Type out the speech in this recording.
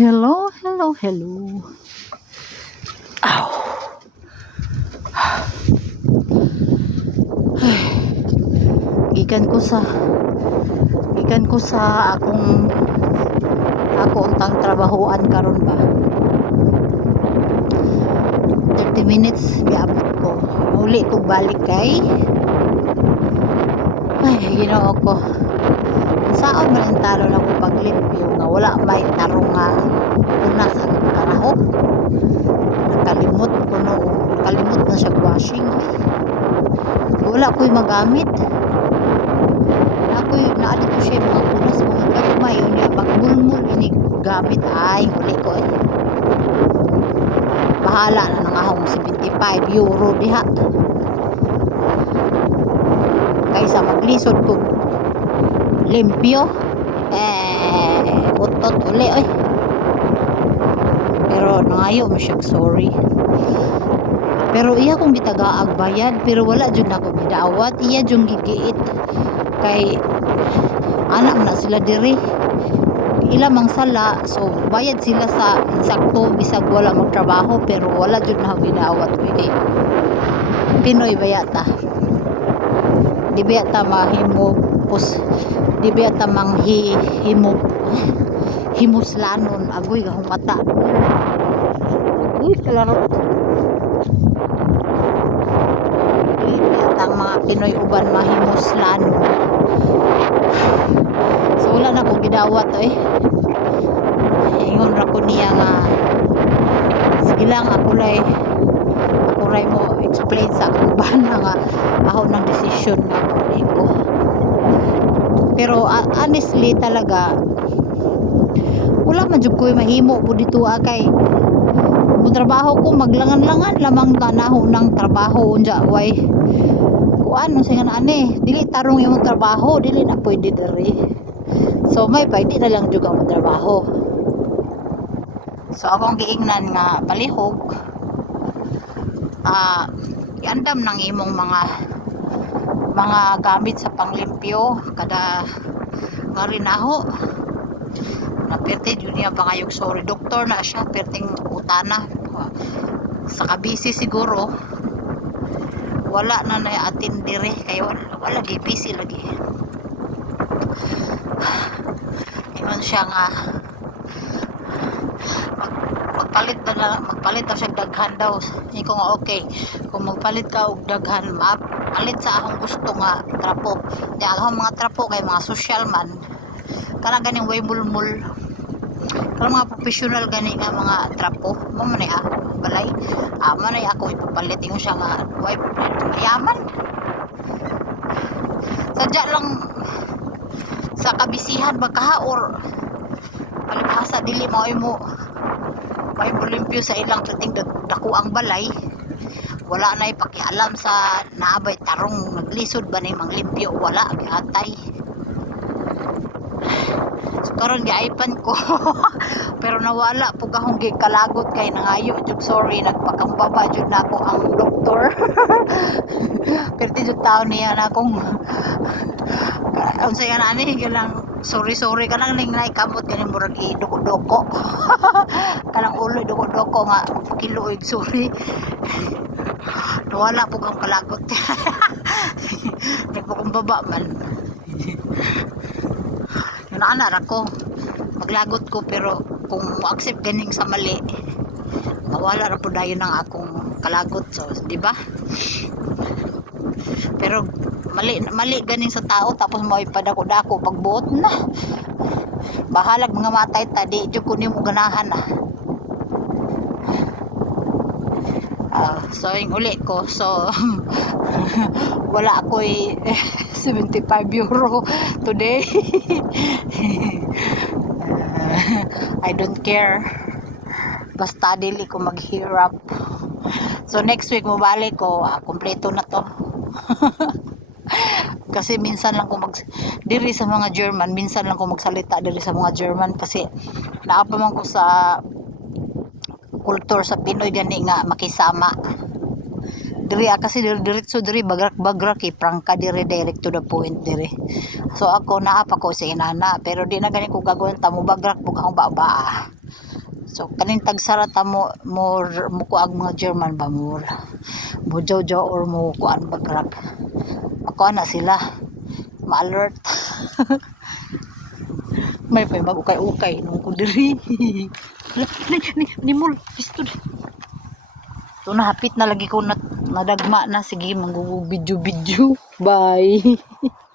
Hello, hello, hello. Ow. Gikan ko sa ako untang trabahoan karon ba. 30 minutes giabot ko. Uli ko balik kay Ginoo ko. Saan man ang taro na ko paglimpyo nga wala may tarong nga punas ang karaho. Nakalimot na siya washing. Wala ko'y magamit. Naali ko siya mga punas, mga gagmay yun niya. Pagmulmul ini gamit ay huli ko bahala na nangahong 75 euro diha. Kaysa maglisod ko limpyo utot uli pero nangayo mo siya sorry. Pero iya kong gitagaag bayad pero wala jud nako gidawat, iya jung gigiit kay anak na sila diri ilamang sala, so bayad sila sa insakto bisag wala magtrabaho pero wala jud na gidawat. Pwede Pinoy bayata di bayata mahimo di bayata himuslanon agoy gahong mata kalaro ang mga Pinoy uban mahimuslanon. So wala na ko gidawat ingon ra ko niya nga sige lang ako ray mo explain sa akong bana nga ako ng decision na ko. Pero honestly talaga wala man jud ko'y mahimo po dito kay mo trabaho ko maglangan-langan lamang tanaho ng trabaho unja way kuan sa nga ani dili tarong imong trabaho dili na pwede diri. So may pwede na lang jud mo trabaho. So akong giingnan nga palihog iandam ng imong mga gamit sa panglimpyo kada nga rinaho na perte yun niya ba kayong sorry doktor na siya perting utana sa kabisi siguro wala na atin dire kayo wala lagi busy lagi ingon siya nga magpalit daw siya daghan daw. Hindi ko nga okay kung magpalit ka og daghan palit sa akong gusto nga trapo. Di akong mga trapo kay mga social man kana ganing way mulmul kana mga professional gani nga mga trapo mo man balay man ako ipapalit ingon siya nga way mayaman sadya lang sa kabisihan baka or palibhasa dili mo may limpyo sa ilang tuting dako ang balay wala na ipakialam sa naabay tarong naglisod ba na yung limpyo wala giatay. So karon giaipan ko pero nawala pug akong gikalagot kay nangayo jud sorry nagpakambaba jud nako ang doktor pero jud taon niya na akong unsay nga ani ganang sorry kanang ning naikamot ganing murag idoko-doko kanang ulo idoko-doko nga kiluoy sorry nawala pug ang kalagot nagpakumbaba man yun ana ra ko maglagot ko pero kung mo-accept ganing sa mali mawala ra pud dayon ang akong kalagot so di ba pero mali ganing sa tao tapos mo ipadako-dako pagbuot na bahalag mga matay tadi jud ko nimo ganahan so yung uli ko so wala ako'y 75 euro today I don't care basta dili ko maghirap. So next week mabalik ko kompleto na to kasi minsan lang ko diri sa mga German minsan lang ko magsalita diri sa mga German kasi naapaman ko sa kultur sa Pinoy gani nga makisama diri kasi diretso diri bagrak prangka diri direct to the point diri. So ako naapa ko sa inana pero di na gani ko gagawin ta mo bagrak pug ang baba So kaning tagsarata mo kuag mga German ba mo jojo or mo kuan bagrak. Ako na sila ma-alert. May pa mag-ukay-ukay nung ko diri. Ni mul pisto. To na hapit na lagi ko nadagma na sige manggugug video. Bye.